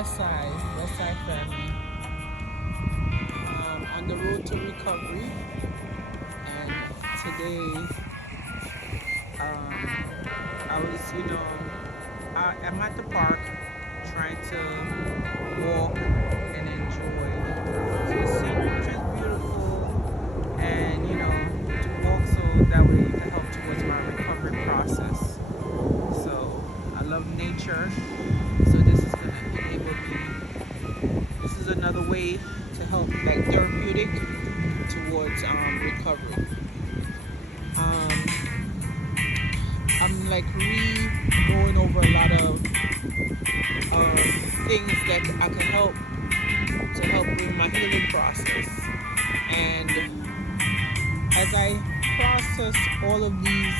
West Side family, on the road to recovery. And today, I was, I'm at the park trying to walk and enjoy the scenery, which is beautiful, and to walk so that way it can help towards my recovery process. So I love nature, so this is gonna enable me. This is another way to help, like therapeutic towards recovery. Um, I'm like going over a lot of things that I can help to help with my healing process. And as I process all of these,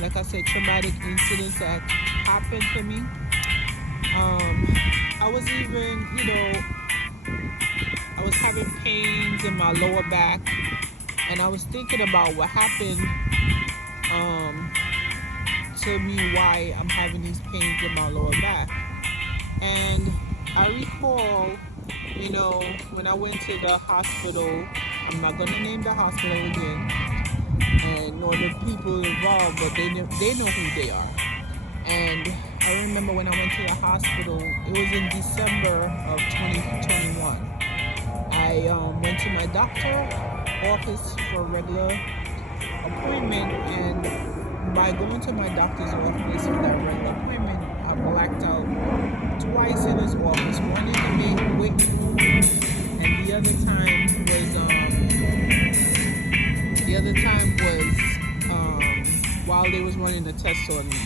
like I said, traumatic incidents that happened to me, I was even, I was having pains in my lower back, and I was thinking about what happened um, to me, why I'm having these pains in my lower back. And I recall, when I went to the hospital, I'm not going to name the hospital again, and nor the people involved, but they know who they are. And I remember when I went to the hospital, it was in December of 2021. I went to my doctor office for a regular appointment, and by going to my doctor's office for that regular appointment, I blacked out twice in his office. One in the main waiting room, and the other time was while they was running the test on me.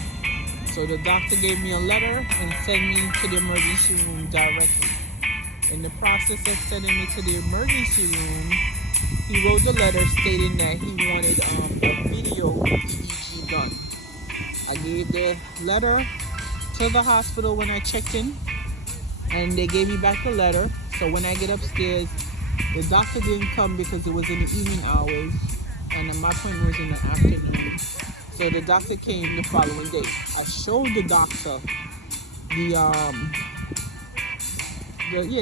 So the doctor gave me a letter and sent me to the emergency room directly. In the process of sending me to the emergency room, he wrote the letter stating that he wanted a video EEG done. I gave the letter to the hospital when I checked in, and they gave me back the letter. So when I get upstairs, the doctor didn't come because it was in the evening hours, and my appointment was in the afternoon. So the doctor came the following day. I showed the doctor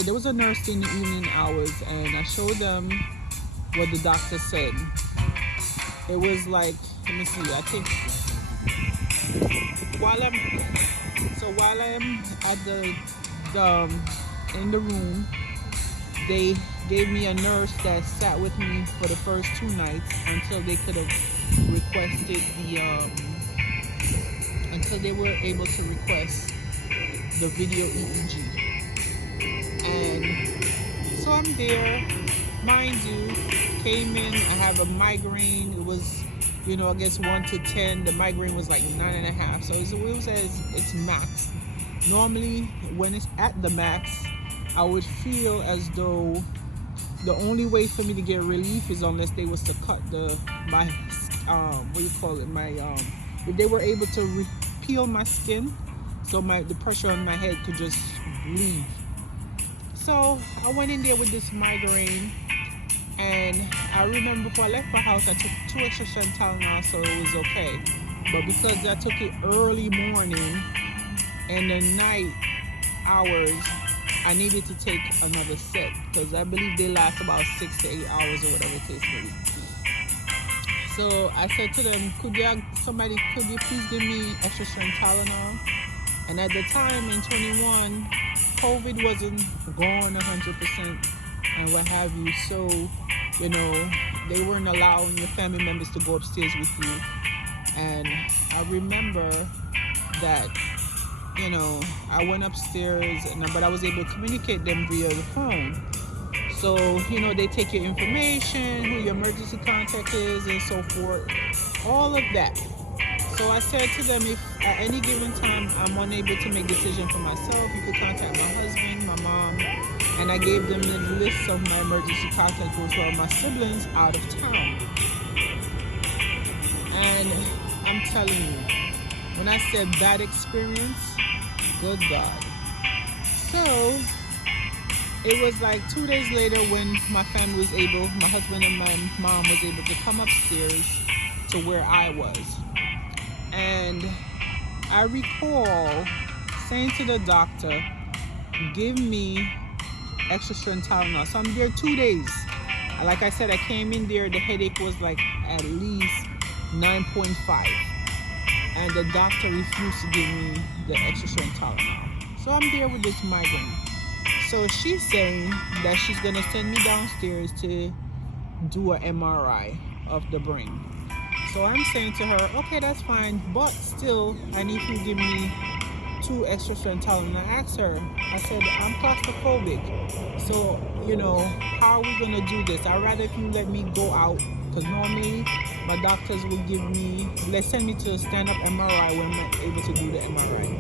there was a nurse in the evening hours, and I showed them what the doctor said. It was like, let me see, I think while I'm at in the room, they gave me a nurse that sat with me for the first 2 nights until they could have requested until they were able to request the video EEG. And so I'm there, mind you, came in, I have a migraine. It was, I guess 1 to 10, the migraine was like 9.5. So it was as its max. Normally, when it's at the max, I would feel as though the only way for me to get relief is unless they was to cut my if they were able to peel my skin, so the pressure on my head could just leave. So I went in there with this migraine, and I remember before I left my house, I took 2 extra Tylenol, so it was okay. But because I took it early morning and the night hours, I needed to take another set because I believe they last about 6 to 8 hours or whatever it takes maybe. So I said to them, could you please give me extra strength Tylenol? And at the time in 21, COVID wasn't gone 100% and what have you. So, they weren't allowing your family members to go upstairs with you. And I remember that, I went upstairs, but I was able to communicate them via the phone. So, they take your information, who your emergency contact is, and so forth, all of that. So I said to them, if at any given time I'm unable to make decision for myself, you could contact my husband, my mom, and I gave them the list of my emergency contacts, which were my siblings out of town. And I'm telling you, when I said bad experience, good God. So it was like 2 days later when my husband and my mom was able to come upstairs to where I was. And I recall saying to the doctor, give me extra strength Tylenol. So I'm there 2 days. Like I said, I came in there, the headache was like at least 9.5. And the doctor refused to give me the extra strength Tylenol. So I'm there with this migraine. So she's saying that she's gonna send me downstairs to do an MRI of the brain. So I'm saying to her, okay, that's fine, but still, I need you to give me 2 extra strength Tylenol. And I asked her, I said, I'm claustrophobic. So, how are we gonna do this? I'd rather if you let me go out, because normally my doctors will give me, let's send me to a stand-up MRI when I'm able to do the MRI.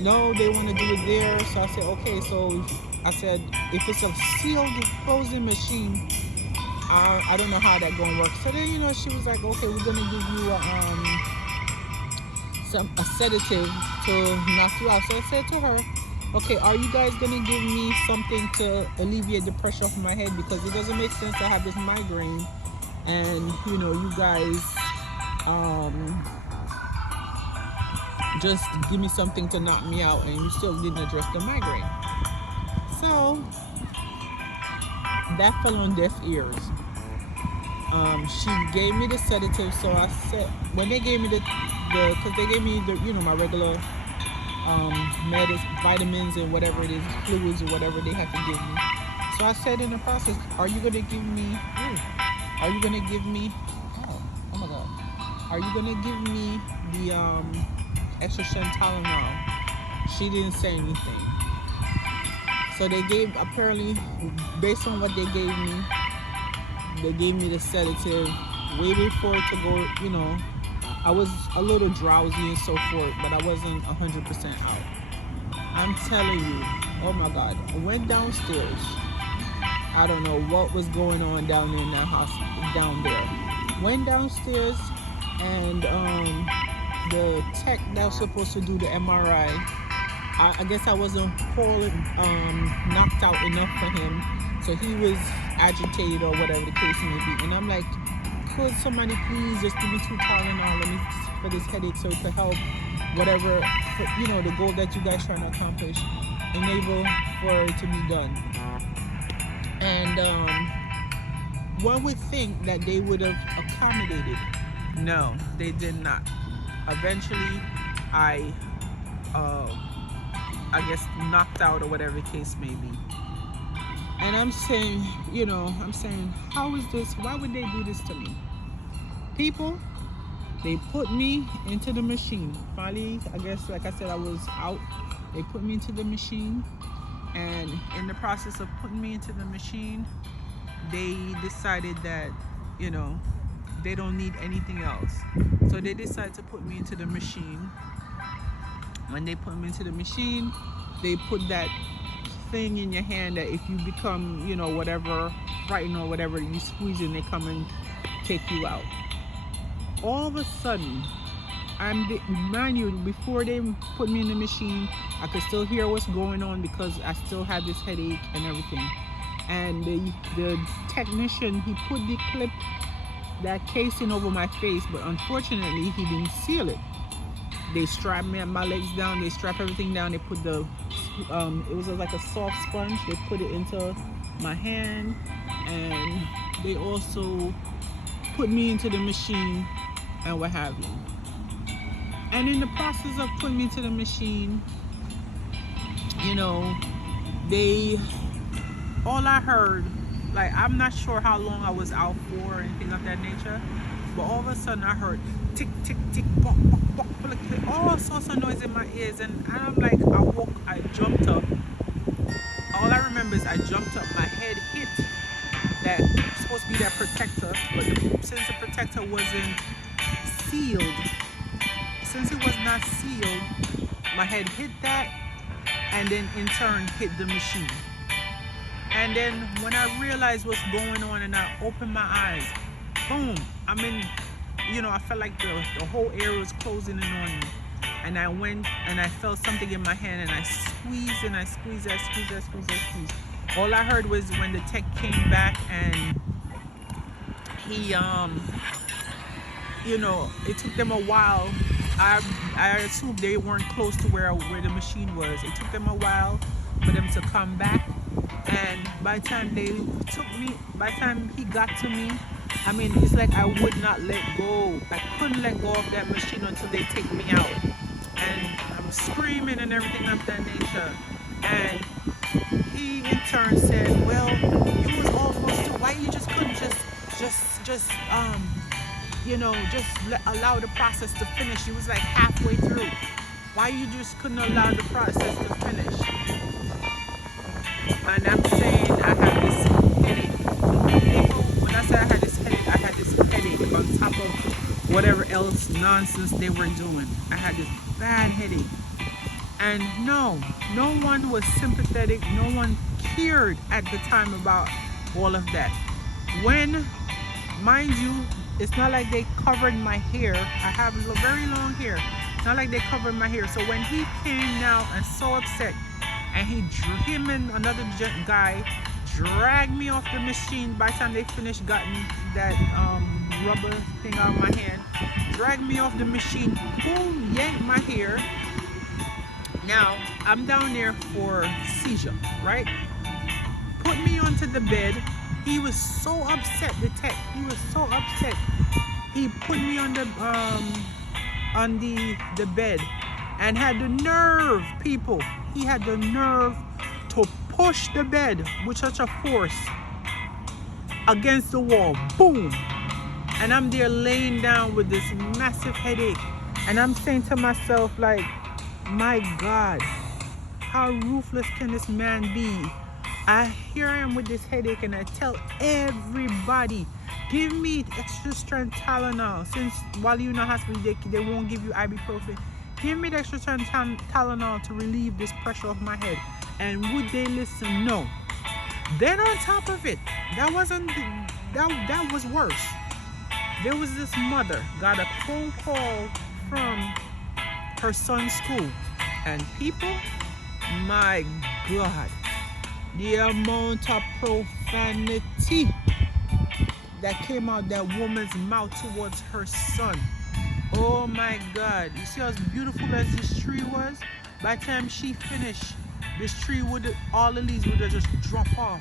No, they want to do it there. So I said, okay. So I said, if it's a sealed closing machine, I don't know how that gonna work. So then, she was like, okay, we're gonna give you a sedative to knock you out. So I said to her, okay, are you guys gonna give me something to alleviate the pressure off my head, because it doesn't make sense to have this migraine and you guys just give me something to knock me out and you still didn't address the migraine. So that fell on deaf ears. She gave me the sedative. So I said, when they gave me because they gave me my regular vitamins and whatever it is, fluids or whatever they have to give me. So I said in the process, are you gonna give me oh my god, are you gonna give me the extra strength Tylenol? She didn't say anything. So they gave, apparently based on what they gave me the sedative, waited for it to go. I was a little drowsy and so forth, but I wasn't 100% out. I'm telling you, oh my god, I went downstairs. I don't know what was going on down there in that hospital down there. Went downstairs, and the tech that was supposed to do the MRI, I guess I wasn't knocked out enough for him, so he was agitated or whatever the case may be. And I'm like, could somebody please just give me 2 Tylenol for this headache, so it could help whatever, the goal that you guys trying to accomplish, enable for it to be done. And one would think that they would have accommodated. No, they did not. Eventually, I guess knocked out or whatever the case may be. And I'm saying, how is this? Why would they do this to me? People, they put me into the machine. Finally, I guess, like I said, I was out. They put me into the machine. And in the process of putting me into the machine, they decided that, they don't need anything else. So they decided to put me into the machine. When they put me into the machine, they put that thing in your hand that if you become, whatever, frightened or whatever, you squeeze it and they come and take you out. All of a sudden, mind you, before they put me in the machine, I could still hear what's going on because I still had this headache and everything. And the technician, he put the clip, that casing over my face, but unfortunately he didn't seal it. They strapped my legs down, they strapped everything down, they put it was like a soft sponge, they put it into my hand, and they also put me into the machine and what have you. And in the process of putting me into the machine, all I heard, like, I'm not sure how long I was out for or anything of that nature, but all of a sudden I heard tick, tick, tick, bop, bop, bop, all sorts of noise in my ears, and I'm like, I jumped up. All I remember is I jumped up, my head hit that, supposed to be that protector, but since the protector wasn't sealed, since it was not sealed, my head hit that, and then in turn hit the machine. And then when I realized what's going on and I opened my eyes, boom, I felt like the whole air was closing in on me. And I went and I felt something in my hand and I squeezed and I squeezed. All I heard was when the tech came back and he, it took them a while. I assumed they weren't close to where the machine was. It took them a while for them to come back. And by the time by the time he got to me, I mean, it's like I would not let go. I couldn't let go of that machine until they take me out. And I'm screaming and everything of that nature. And he in turn said, well, you was almost to, why you just couldn't just just allow the process to finish. You was like halfway through. Why you just couldn't allow the process to finish? And I'm saying I had this headache. People, when I said I had this headache, I had this headache on top of whatever else nonsense they were doing. I had this bad headache. And no one was sympathetic. No one cared at the time about all of that. When, mind you, it's not like they covered my hair. I have very long hair. It's not like they covered my hair. So when he came now and so upset, and him and another guy dragged me off the machine. By the time they finished getting that rubber thing out of my hand, dragged me off the machine, boom, yanked my hair. Now I'm down there for seizure, right? Put me onto the bed. He was so upset, the tech. He was so upset. He put me on the bed and had the nerve, people. He had the nerve to push the bed with such a force against the wall. Boom! And I'm there laying down with this massive headache. And I'm saying to myself, like, my God, how ruthless can this man be? Here I am with this headache, and I tell everybody, give me extra strength Tylenol. Since while you're in the hospital, they won't give you ibuprofen. Give me the extra strength Tylenol to relieve this pressure of my head. And would they listen? No. Then on top of it, that was worse. There was this mother got a phone call from her son's school, and people, my God, the amount of profanity that came out that woman's mouth towards her son. Oh my God. You see how beautiful as this tree was? By the time she finished, this tree all the leaves would have just drop off.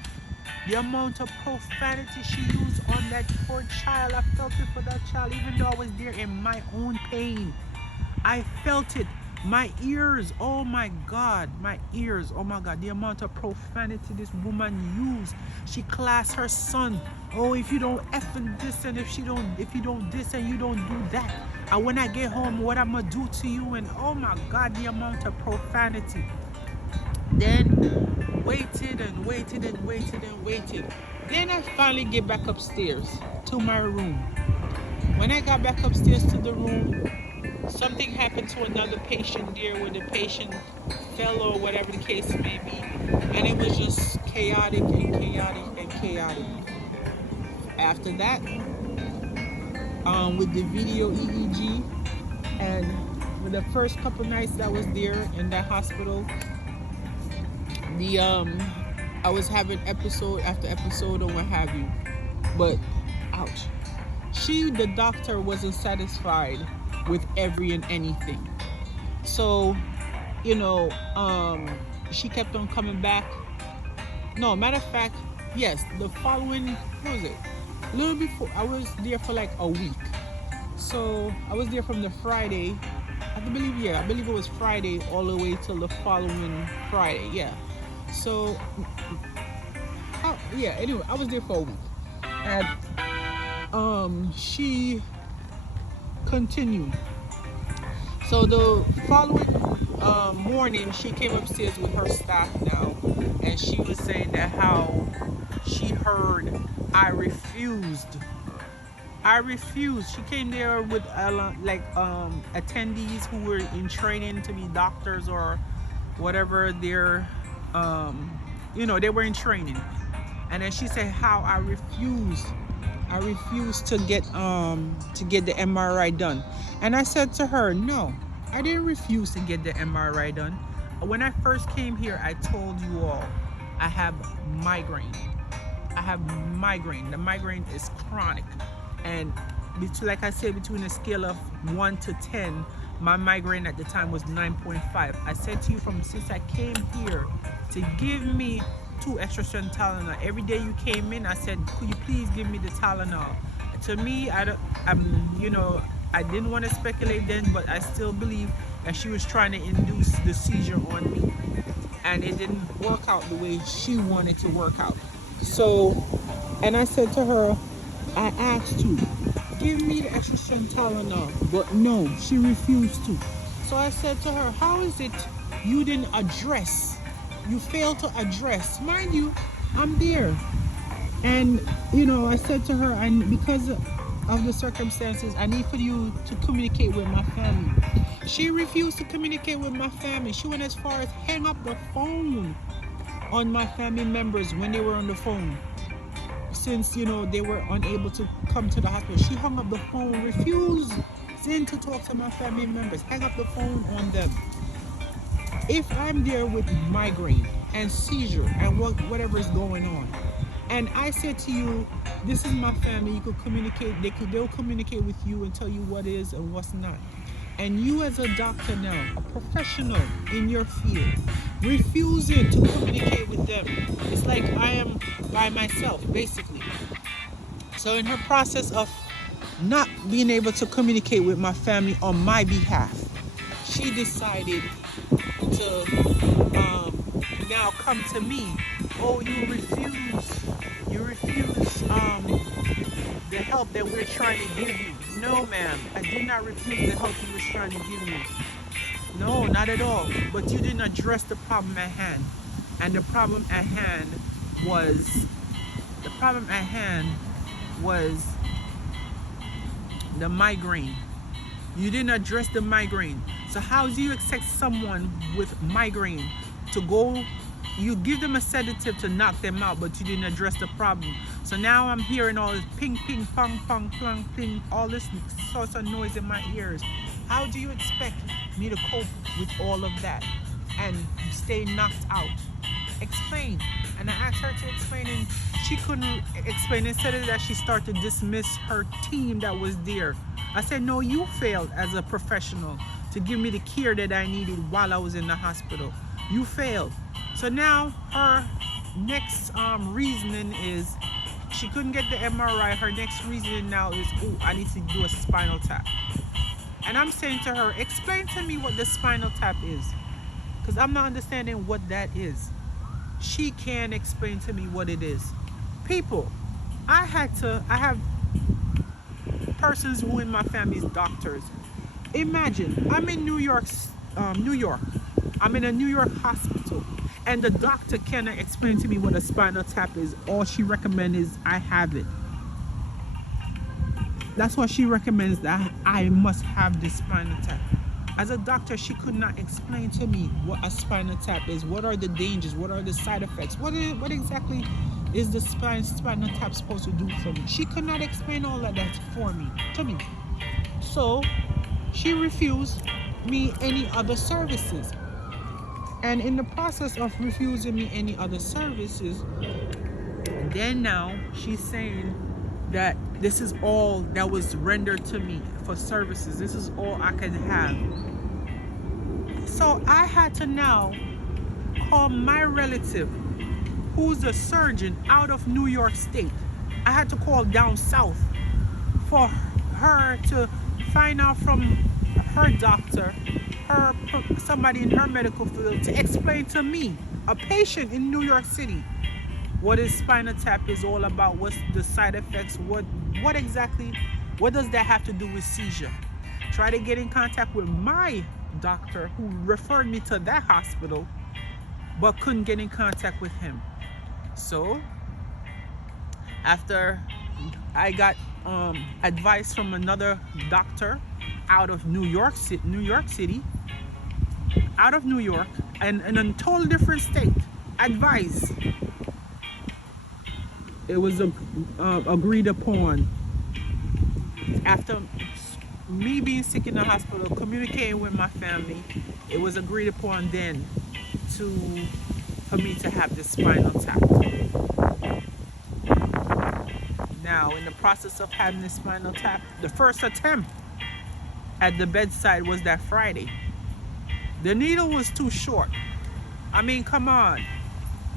The amount of profanity she used on that poor child, I felt it for that child, even though I was there in my own pain. I felt it. My ears, oh my God, my ears, oh my God, the amount of profanity this woman used. She classed her son, oh, if you don't effing this, and if you don't this and you don't do that, and when I get home, what I'm gonna do to you? And oh my God, the amount of profanity. Then waited and waited and waited and waited. Then I finally get back upstairs to my room. When I got back upstairs to the room, something happened to another patient there where the patient fell or whatever the case may be. And it was just chaotic and chaotic and chaotic. After that, with the video EEG, and with the first couple nights that I was there in that hospital, I was having episode after episode or what have you. But ouch. The doctor wasn't satisfied with every and anything. So, she kept on coming back. No, matter of fact, yes, the following, what was it? A little before, I was there for like a week. So I was there from the Friday, I believe it was Friday all the way till the following Friday, yeah. So, anyway, I was there for a week. And she continued. So the following morning, she came upstairs with her staff now, and she was saying that how she heard I refused. She came there with attendees who were in training to be doctors or whatever they're, they were in training. And then she said how I refused to get the MRI done. And I said to her, no, I didn't refuse to get the MRI done. When I first came here, I told you all I have migraine. The migraine is chronic. And like I said, between a scale of 1 to 10, my migraine at the time was 9.5. I said to you since I came here to give me 2 extra strength Tylenol. Every day you came in, I said, could you please give me the Tylenol? To me, I didn't want to speculate then, but I still believe that she was trying to induce the seizure on me. And it didn't work out the way she wanted to work out. So, and I said to her, I asked you, give me the extra strength Tylenol. But no, she refused to. So I said to her, how is it you didn't address? You failed to address. Mind you, I'm there. And, I said to her, and because of the circumstances, I need for you to communicate with my family. She refused to communicate with my family. She went as far as hang up the phone on my family members when they were on the phone. Since, they were unable to come to the hospital, she hung up the phone, refused to talk to my family members, hang up the phone on them. If I'm there with migraine and seizure and whatever is going on, and I said to you, this is my family, you could communicate, they'll communicate with you and tell you what is and what's not. And you as a doctor now, a professional in your field, refusing to communicate with them. It's like I am by myself, basically. So in her process of not being able to communicate with my family on my behalf, she decided to now come to me. Oh, you refuse the help that we're trying to give you. No, ma'am, I did not refuse the help you were trying to give me. No, not at all. But you didn't address the problem at hand. And the problem at hand was the migraine. You didn't address the migraine. So how do you expect someone with migraine to go, you give them a sedative to knock them out, but you didn't address the problem. So now I'm hearing all this ping, ping, pong, pong, plang, ping, all this sorts of noise in my ears. How do you expect me to cope with all of that and stay knocked out? Explain. And I asked her to explain, and she couldn't explain. Instead of that, she started to dismiss her team that was there. I said, no, you failed as a professional to give me the care that I needed while I was in the hospital. You failed. So now her next reasoning is she couldn't get the MRI. Her next reasoning now is, oh, I need to do a spinal tap. And I'm saying to her, explain to me what the spinal tap is, because I'm not understanding what that is. She can't explain to me what it is. People, I have persons who in my family is doctors. Imagine, I'm in New York. I'm in a New York hospital, and the doctor cannot explain to me what a spinal tap is. All she recommends is I have it. That's what she recommends, that I must have this spinal tap. As a doctor, she could not explain to me what a spinal tap is. What are the dangers? What are the side effects? What exactly is the spinal tap supposed to do for me? She could not explain all of that to me. So she refused me any other services. And in the process of refusing me any other services, then now she's saying that this is all that was rendered to me for services. This is all I can have. So I had to now call my relative, who's a surgeon out of New York State. I had to call down south for her to find out from her doctor, somebody in her medical field, to explain to me, a patient in New York City, what is spinal tap is all about, what's the side effects, what does that have to do with seizure. Try to get in contact with my doctor who referred me to that hospital, but couldn't get in contact with him. So after I got advice from another doctor out of New York City, out of New York, and in a total different state, advice. It was agreed upon after me being sick in the hospital, communicating with my family. It was agreed upon then for me to have the spinal tap. Now, in the process of having the spinal tap, the first attempt at the bedside was that Friday. The needle was too short. I mean, come on.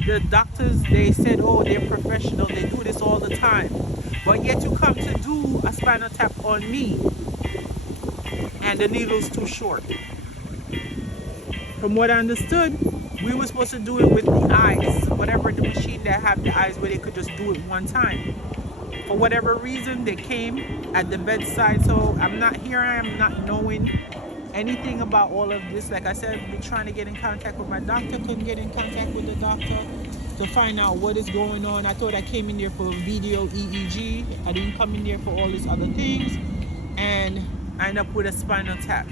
The doctors, they said, oh, they're professional, they do this all the time. But yet you come to do a spinal tap on me and the needle's too short. From what I understood, we were supposed to do it with the eyes, whatever the machine that have the eyes where they could just do it one time. For whatever reason, they came at the bedside. So I'm not here. I am not knowing anything about all of this. Like I said, I've been trying to get in contact with my doctor. Couldn't get in contact with the doctor to find out what is going on. I thought I came in there for video EEG. I didn't come in there for all these other things. And I ended up with a spinal tap.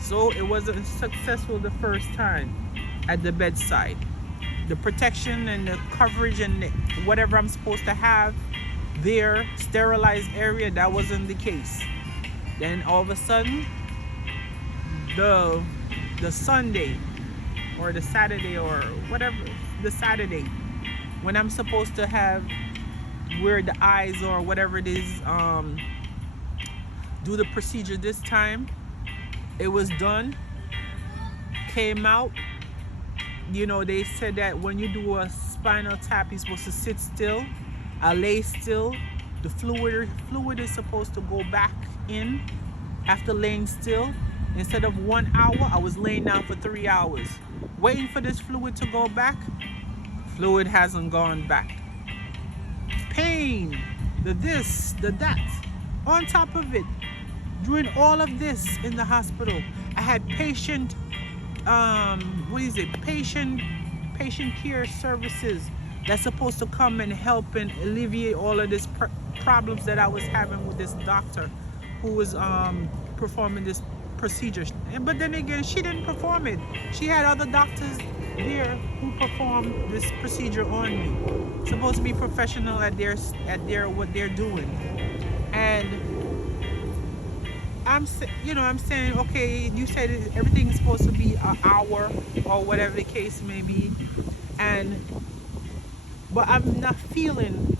So it wasn't successful the first time at the bedside. The protection and the coverage and whatever I'm supposed to have there, sterilized area, that wasn't the case. Then all of a sudden, the Sunday or the Saturday or whatever, the Saturday, when I'm supposed to have where the eyes or whatever it is, do the procedure this time, it was done, came out. You know, they said that when you do a spinal tap, you're supposed to sit still, lay still. The fluid is supposed to go back in after laying still. Instead of 1 hour, I was laying down for 3 hours, waiting for this fluid to go back. Fluid hasn't gone back. Pain, the this, the that. On top of it, doing all of this in the hospital, I had patient patient care services that's supposed to come and help and alleviate all of this problems that I was having with this doctor who was performing this procedure. But then again, she didn't perform it. She had other doctors there who performed this procedure on me, supposed to be professional at their what they're doing. And I'm saying, okay, you said everything's supposed to be an hour or whatever the case may be, but I'm not feeling.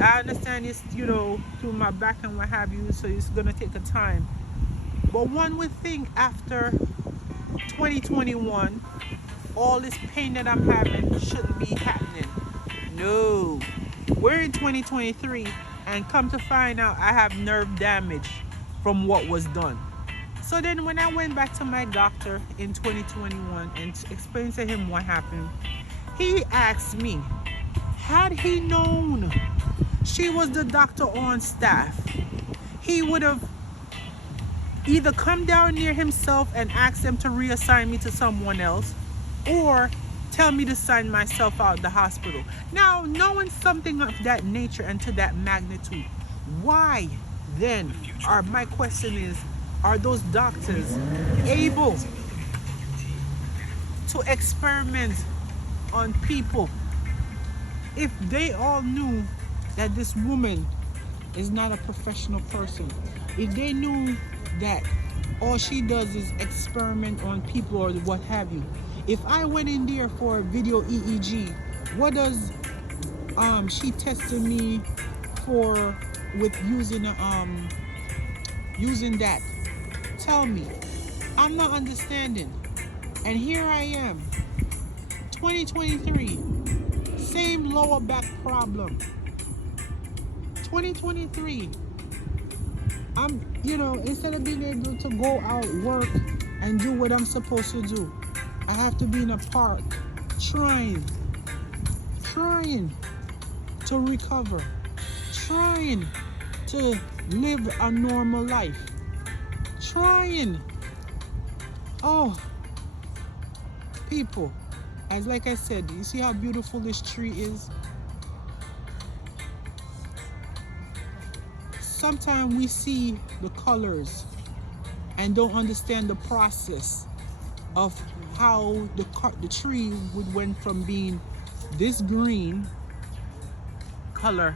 I understand it's, through my back and what have you, so it's gonna take a time. But one would think after 2021, all this pain that I'm having shouldn't be happening. No, we're in 2023, and come to find out, I have nerve damage from what was done. So then when I went back to my doctor in 2021 and explained to him what happened, he asked me, had he known she was the doctor on staff, he would have either come down near himself and asked them to reassign me to someone else, or tell me to sign myself out of the hospital. Now, knowing something of that nature and to that magnitude, why then, my question is, are those doctors able to experiment on people if they all knew that this woman is not a professional person? If they knew that all she does is experiment on people or what have you. If I went in there for a video EEG, what does she tested me for with using that? Tell me. I'm not understanding. And here I am, 2023, same lower back problem. 2023, I'm, instead of being able to go out, work, and do what I'm supposed to do, I have to be in a park trying to recover, trying to live a normal life, trying. Oh, people, as like I said, you see how beautiful this tree is? Sometimes we see the colors and don't understand the process of how the tree went from being this green color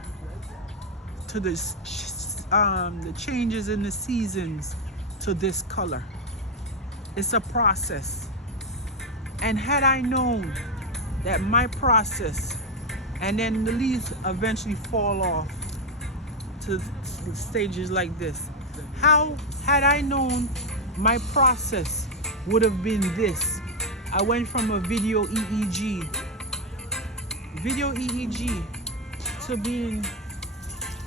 to this the changes in the seasons to this color. It's a process. And had I known that my process, and then the leaves eventually fall off to stages like this, how had I known my process would have been this I went from a video EEG to being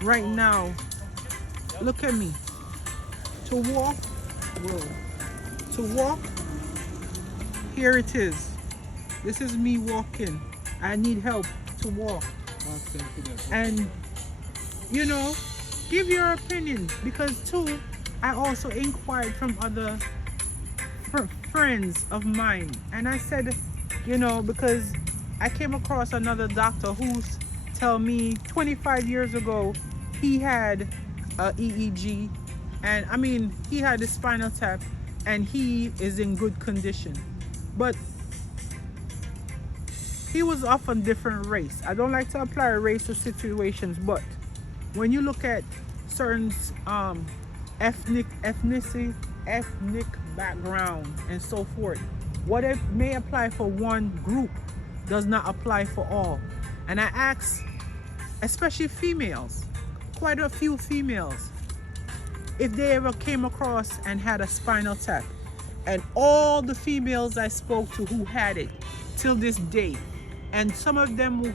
right now. Look at me. To walk, whoa. To walk, here it is. This is me walking. I need help to walk. And you know, give your opinion, because too, I also inquired from other friends of mine, and I said, you know, because I came across another doctor who's tell me 25 years ago he had a EEG, and I mean he had a spinal tap, and he is in good condition, but he was of a different race. I don't like to apply race to situations, but when you look at certain ethnic background and so forth, what it may apply for one group does not apply for all. And I asked, especially females, quite a few females, if they ever came across and had a spinal tap. And all the females I spoke to who had it till this day, and some of them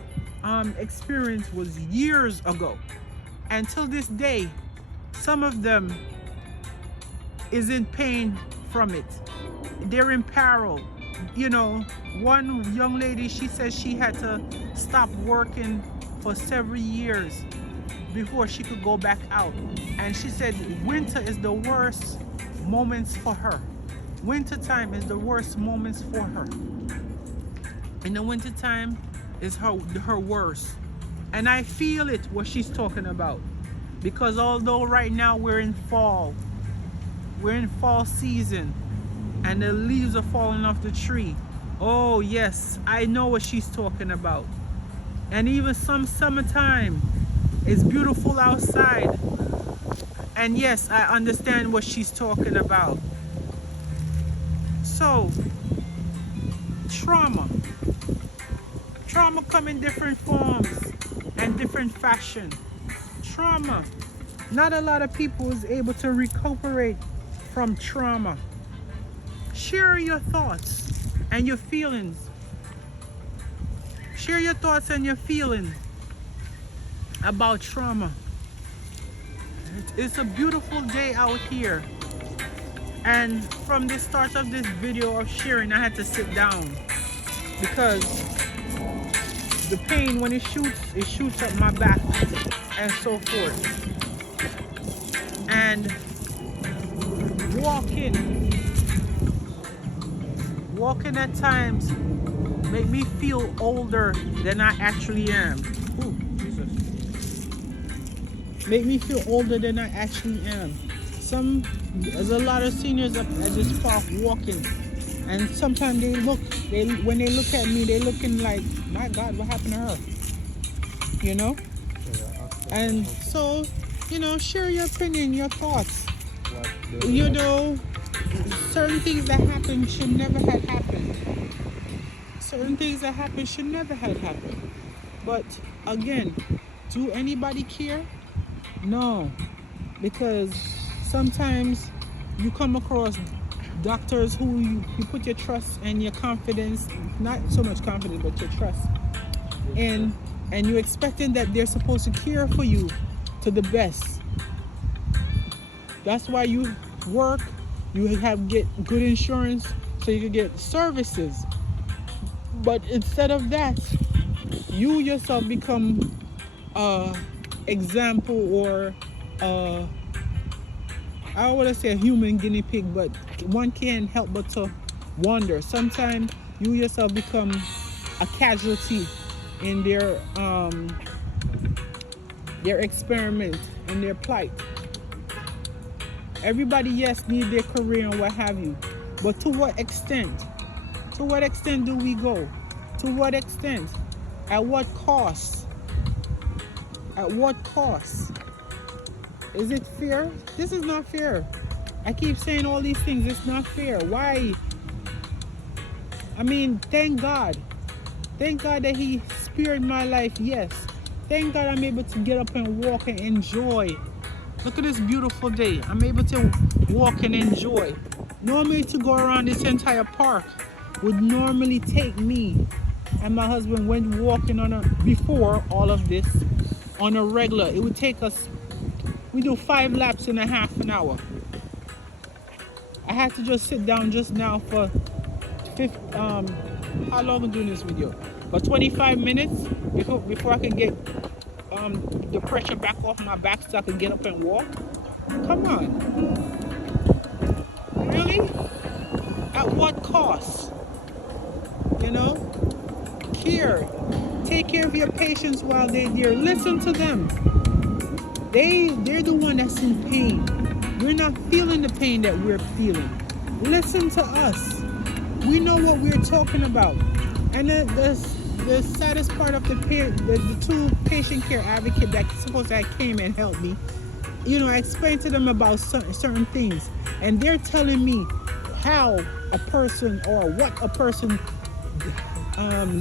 experience was years ago, and till this day some of them is in pain from it. They're in peril. You know, one young lady, she says she had to stop working for several years before she could go back out, and she said winter is the worst moments for her. Winter time is the worst moments for her. In the winter time is her worst. And I feel it, what she's talking about, because although right now we're in fall season and the leaves are falling off the tree, oh yes, I know what she's talking about. And even some summertime, it's beautiful outside, and yes, I understand what she's talking about. So trauma come in different forms and different fashion. Trauma, not a lot of people is able to recuperate from trauma. Share your thoughts and your feelings. Share your thoughts and your feelings about trauma. It's a beautiful day out here, and from the start of this video of sharing, I had to sit down because the pain, when it shoots up my back and so forth. And walking at times make me feel older than I actually am. Ooh, Jesus. Make me feel older than I actually am. There's a lot of seniors up at this park walking, and sometimes when they look at me, they're looking like, my God, what happened to her? You know? And so, you know, share your opinion, your thoughts. You know, certain things that happen should never have happened. Certain things that happen should never have happened. But again, do anybody care? No. Because sometimes you come across doctors who you put your trust and your confidence, not so much confidence, but your trust in, and you're expecting that they're supposed to care for you to the best. That's why you work, you get good insurance so you can get services. But instead of that, you yourself become example, or I don't want to say a human guinea pig, but one can't help but to wonder. Sometimes you yourself become a casualty in their experiment and their plight. Everybody, yes, need their career and what have you, but to what extent? To what extent do we go? To what extent? At what cost? At what cost? Is it fair? This is not fair. I keep saying all these things. It's not fair. Why? I mean, thank God. Thank God that He spared my life. Yes. Thank God I'm able to get up and walk and enjoy. Look at this beautiful day. I'm able to walk and enjoy. Normally to go around this entire park would normally take me and my husband went walking on a, before all of this, on a regular. It would take us, we do 5 laps in a half an hour. I had to just sit down just now for how long am I doing this video? For 25 minutes before I can get the pressure back off my back so I can get up and walk. Come on. Really? At what cost? You know? Care. Take care of your patients while they're there. Listen to them. They're the one that's in pain. We're not feeling the pain that we're feeling. Listen to us. We know what we're talking about. And the saddest part of the two patient care advocates that supposed to came and helped me, you know, I explained to them about certain things, and they're telling me how a person or what a person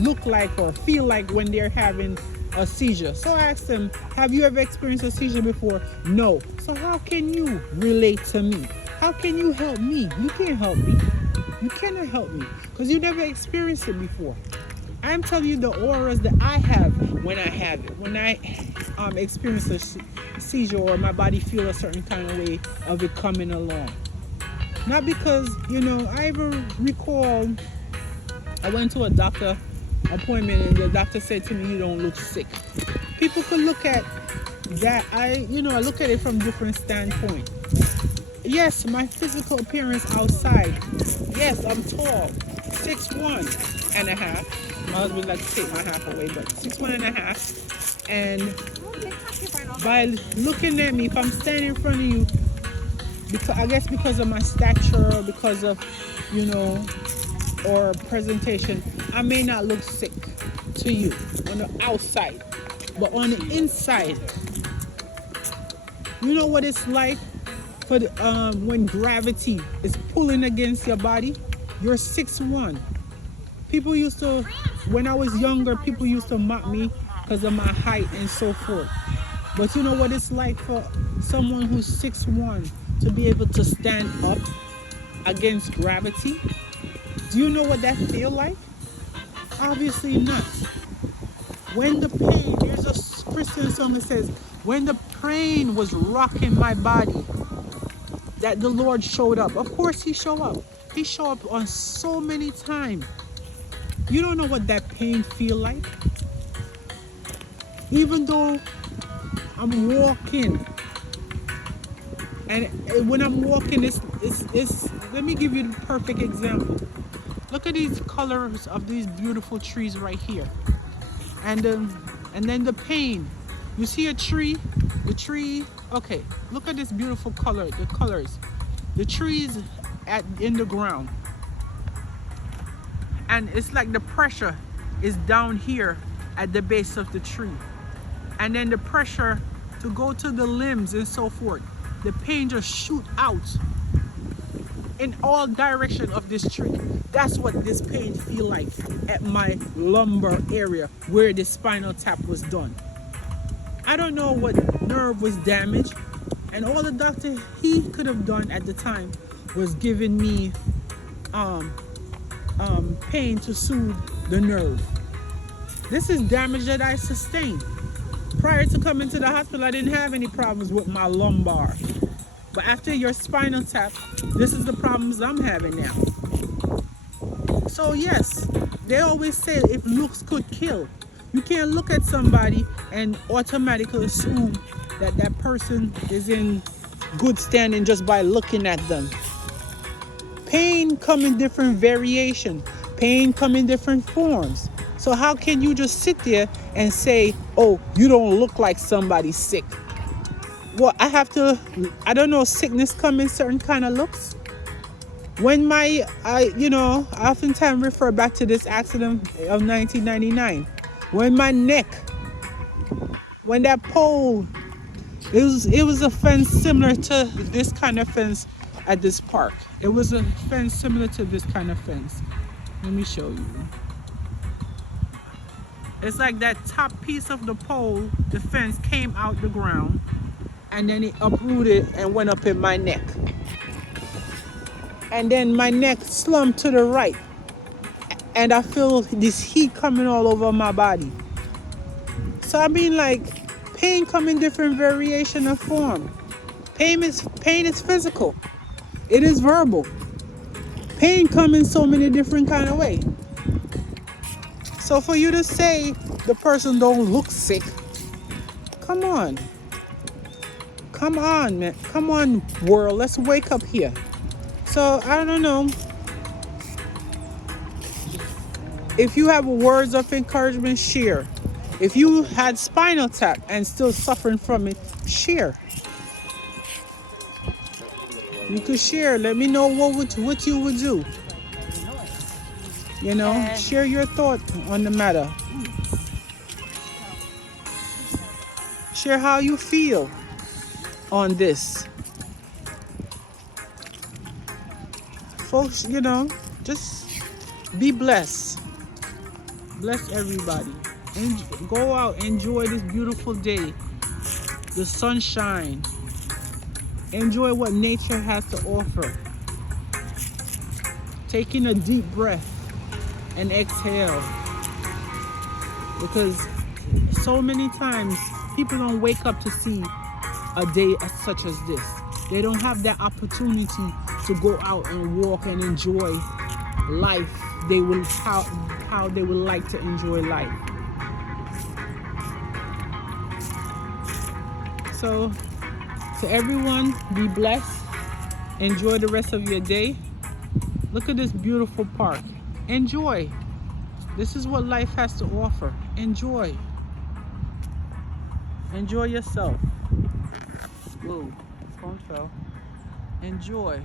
look like or feel like when they're having a seizure. So I asked them, have you ever experienced a seizure before? No. So how can you relate to me? How can you help me? You can't help me. You cannot help me because you never experienced it before. I'm telling you the auras that I have when I have it. When I experience a seizure or my body feel a certain kind of way of it coming along. Not because, you know, I ever recall I went to a doctor appointment and the doctor said to me, you don't look sick. People could look at that. I look at it from different standpoint. Yes, my physical appearance outside. Yes, I'm tall, 6'1" and a half. My husband likes to take my half away, but 6'1" and a half. And by looking at me, if I'm standing in front of you, because of my stature, because of, you know, or presentation, I may not look sick to you on the outside, but on the inside, you know what it's like for the, when gravity is pulling against your body. You're 6'1". People used to, when I was younger, people used to mock me because of my height and so forth. But you know what it's like for someone who's 6'1" to be able to stand up against gravity? Do you know what that feel like? Obviously not. When the pain, there's a Christian song that says, when the pain was rocking my body, that the Lord showed up. Of course he showed up. He showed up on so many times. You don't know what that pain feel like. Even though I'm walking, and when I'm walking, it's let me give you the perfect example. Look at these colors of these beautiful trees right here, and then the pain. You see a tree, the tree. Okay, look at this beautiful color. The colors, the trees in the ground, and it's like the pressure is down here at the base of the tree, and then the pressure to go to the limbs and so forth. The pain just shoot out in all direction of this tree. That's what this pain feel like at my lumbar area where the spinal tap was done. I don't know what nerve was damaged, and all the doctor he could have done at the time was giving me pain to soothe the nerve. This is damage that I sustained. Prior to coming to the hospital, I didn't have any problems with my lumbar. But after your spinal tap, this is the problems I'm having now. So yes, they always say if looks could kill. You can't look at somebody and automatically assume that that person is in good standing just by looking at them. Pain come in different variation. Pain come in different forms. So how can you just sit there and say, oh, you don't look like somebody's sick? Well, I don't know, sickness come in certain kind of looks. When I oftentimes refer back to this accident of 1999. When my neck, when that pole, it was a fence similar to this kind of fence at this park. It was a fence similar to this kind of fence. Let me show you. It's like that top piece of the pole, the fence came out the ground, and then it uprooted and went up in my neck. And then my neck slumped to the right. and I feel this heat coming all over my body. So I mean, like, pain come in different variation of form. Pain is physical. It is verbal. Pain come in so many different kind of way. So for you to say the person don't look sick, come on. Come on, man. Come on, world. Let's wake up here. So I don't know. If you have words of encouragement, share. If you had spinal tap and still suffering from it, share. You could share. Let me know what you would do. You know, share your thought on the matter. Share how you feel on this. Folks, you know, just be blessed. Bless everybody. And go out, enjoy this beautiful day. The sunshine. Enjoy what nature has to offer. Taking a deep breath and exhale. Because so many times people don't wake up to see a day such as this. They don't have that opportunity to go out and walk and enjoy life. They will how they would like to enjoy life. So to everyone, be blessed. Enjoy the rest of your day. Look at this beautiful park. Enjoy. This is what life has to offer. Enjoy. Enjoy yourself. Whoa, phone fell. Enjoy.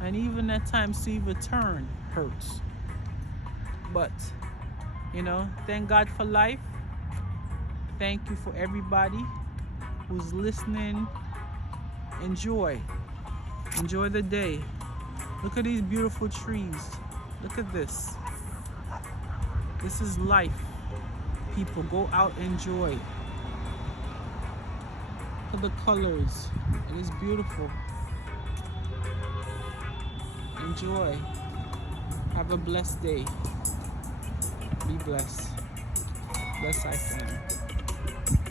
And even at times to even turn hurts. But, you know, thank God for life. Thank you for everybody who's listening. Enjoy. Enjoy the day. Look at these beautiful trees. Look at this. This is life. People, go out, enjoy. Look at the colors. It is beautiful. Enjoy. Have a blessed day. Be blessed. Bless I family.